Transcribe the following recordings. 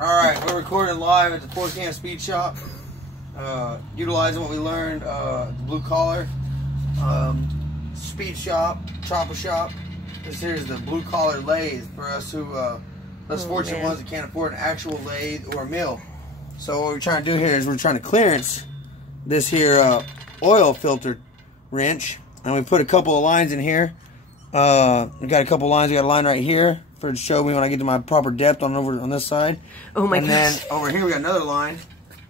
Alright, we're recording live at the Port Camp Speed Shop. Utilizing what we learned at the blue collar speed shop, chopper shop. This here is the blue collar lathe for us who, those fortunate ones that can't afford an actual lathe or a mill. So what we're trying to do here is we're trying to clearance this here oil filter wrench. And we put a couple of lines in here. We got a couple of lines. We got a line right here to show me when I get to my proper depth over on this side. Oh my gosh. And then over here we got another line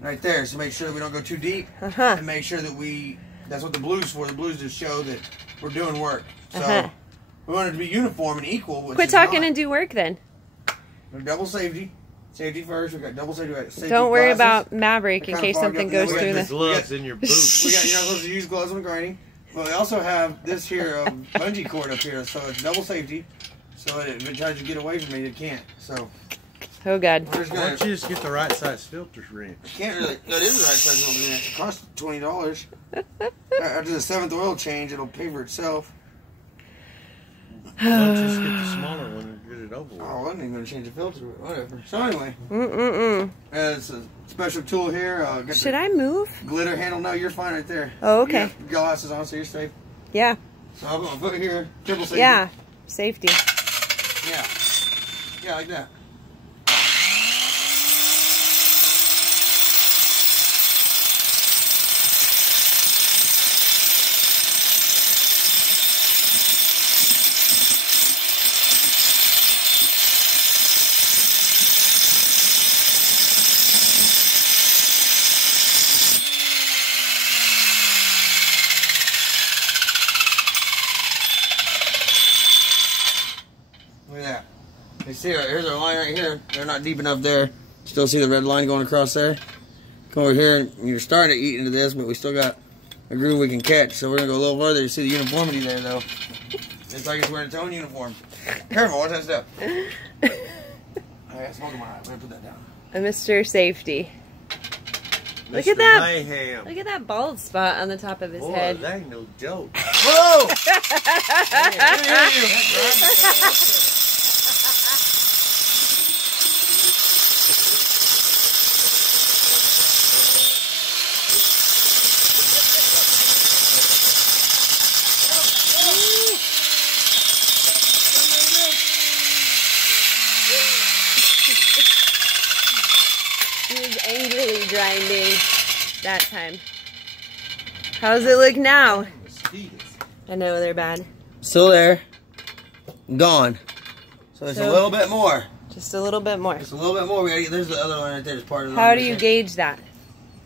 right there, so make sure that we don't go too deep, and make sure that that's what the blue's for. The blue's to show that we're doing work. So we want it to be uniform and equal. Quit talking and do work then. Double safety. Safety first. We got double safety. Don't worry about Maverick in case something goes through the gloves in your boots. You're not supposed to use gloves when grinding. But we also have this here bungee cord up here, so it's double safety. So if it tries to get away from me, it can't. So. Oh God. Why don't you just get the right size filters wrench? Can't really. That is the right size filter wrench. It costs $20. After the 7th oil change, it'll pay for itself. Why don't you just get the smaller one and get it over with? Oh, I wasn't even going to change the filter, but whatever. So anyway. It's a special tool here. Should I move? Glitter handle. No, you're fine right there. Oh, okay. You got glasses on, so you're safe. Yeah. So I'm going to put it here. Triple safety. Yeah. Safety. Yeah. Yeah, like that. Look at that. You see, here's our line right here. They're not deep enough there. Still see the red line going across there? Come over here, and you're starting to eat into this, but we still got a groove we can catch. So we're going to go a little further. You see the uniformity there, though. It's like it's wearing its own uniform. Careful, watch that step. I got smoke in my eye. I'm going to put that down. Mr. Safety. Look at that. Mayhem. Look at that bald spot on the top of his head. That ain't no joke. Whoa! He was angrily grinding that time. How's it look now? I know they're bad. Still there. Gone. So there's a little bit more. Just a little bit more. Just a little bit more. There's the other one right there. It's part of the How do you gauge that?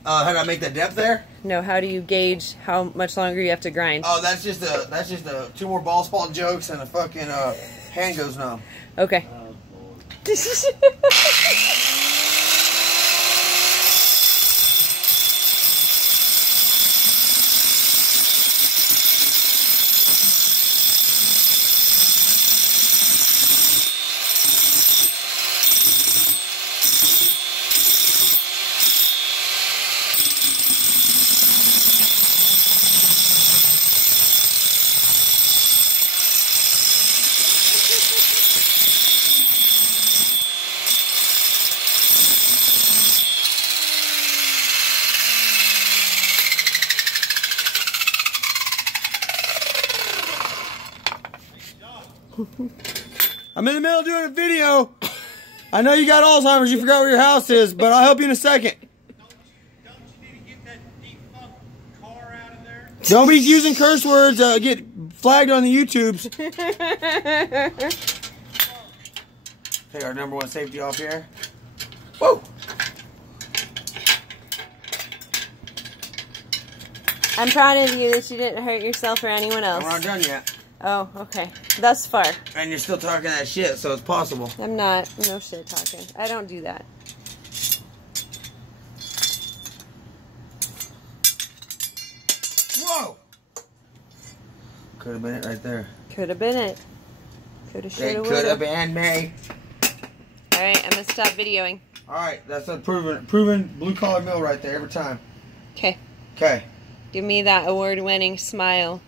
How do I make the depth there? No, how do you gauge how much longer you have to grind? Oh, that's just a 2 more ball spot jokes and a fucking hand goes numb. Okay. I'm in the middle of doing a video. I know you got Alzheimer's. You forgot where your house is, but I'll help you in a second. Don't you need to get that defunct car out of there? Don't be using curse words. Get flagged on the YouTubes. Take our #1 safety off here. Whoa! I'm proud of you that you didn't hurt yourself or anyone else. We're not done yet. Oh, okay. Thus far. And you're still talking that shit, so it's possible. I'm not. No shit talking. I don't do that. Whoa! Could have been it right there. Could have been it. Could have, should have, It could have been me. Alright, I'm going to stop videoing. Alright, that's a proven blue collar mill right there every time. Okay. Okay. Give me that award-winning smile.